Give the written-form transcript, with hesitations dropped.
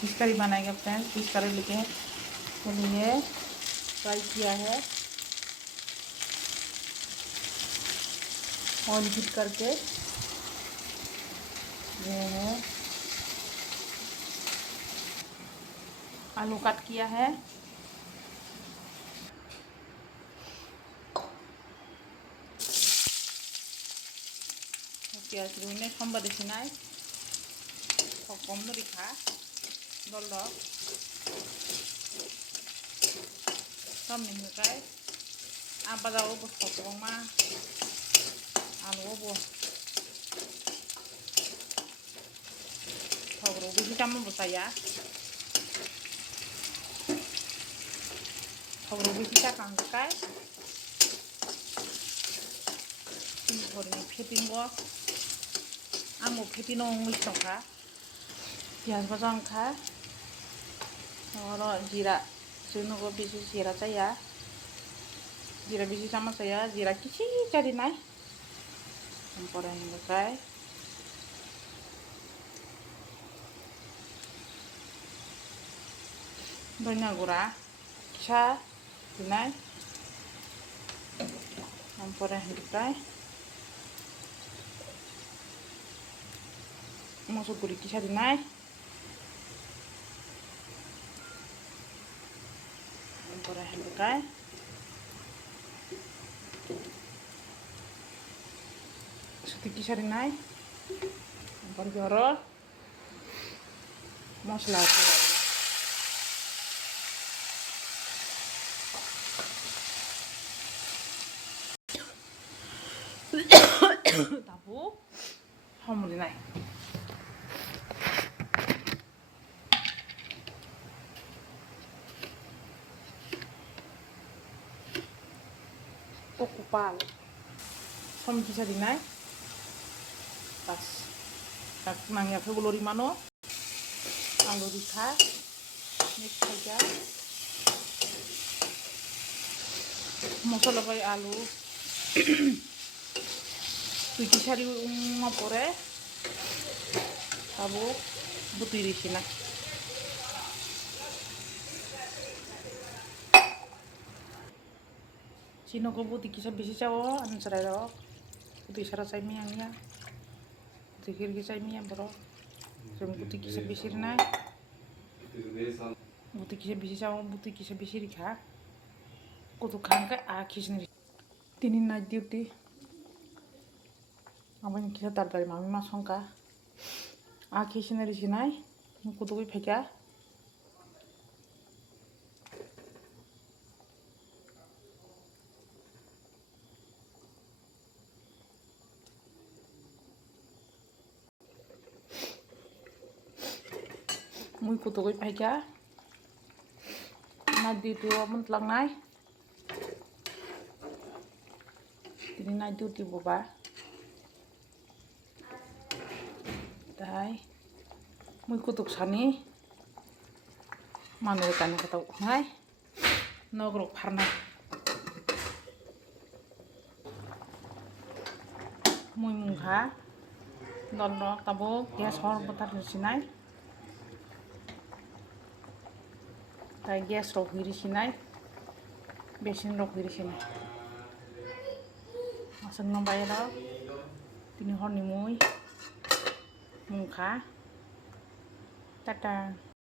Fish curry बनाएंगे friends. Fish curry लेके लिए फ्राई किया है ऑयल हीट करके। ये है आलू कट किया है। पियाज रुइनाय खमबा देसिनाय कम रिखा दल दल समनि होखाय आबादावबो सखमा आलुआवबो थावरावबो हिसामबो जाया थावरावबो हिसा खांखाय हरनि फेटिंगो आंबो फेटिनो मिसंखा पियाज भाजांखा और जीरा जोंनोबो बेसे जीरा जाया जीरा बेसे चामच जाया जीरा किसी जारिनाय ओमफ्राय बेनिफ्राय धनिया गुरा फिसा देनाय ओमफ्राय बेनिफ्राय मसुर गुरि किसा देनाय ओमफ्राय बेनिफ्राय सुति किसा देनाय ओमफ्राय बेयाव मस्ला 다보 허물이나이 꼬꼬빨 섬 기사리나이 tas tak nangya ke bolori mano alu dikha mix saja mosala pai alu tujuh hari ngopore tabu butiri sina sino ko buti kisah bisi cawo an serai ro buti sara sai miangnya tikir kisah miang bro sem buti kisah bisi nai buti kisah bisi cawo buti kisah bisi rikha kutu khangka a kisni tini night duty abang kisah tardari mami masongka a kisni risinai kutu kui pheka mui kutu kui pheka night duty amon tlangnai tini night duty boba dai mui kutuk sani manur kan kata ngai nogrok pharnai mui mungha dondok tabo gas hor botar sinai tai gas rok hiri sinai besin rok hiri sinai asang no bayar tini hor ni mui mungha tata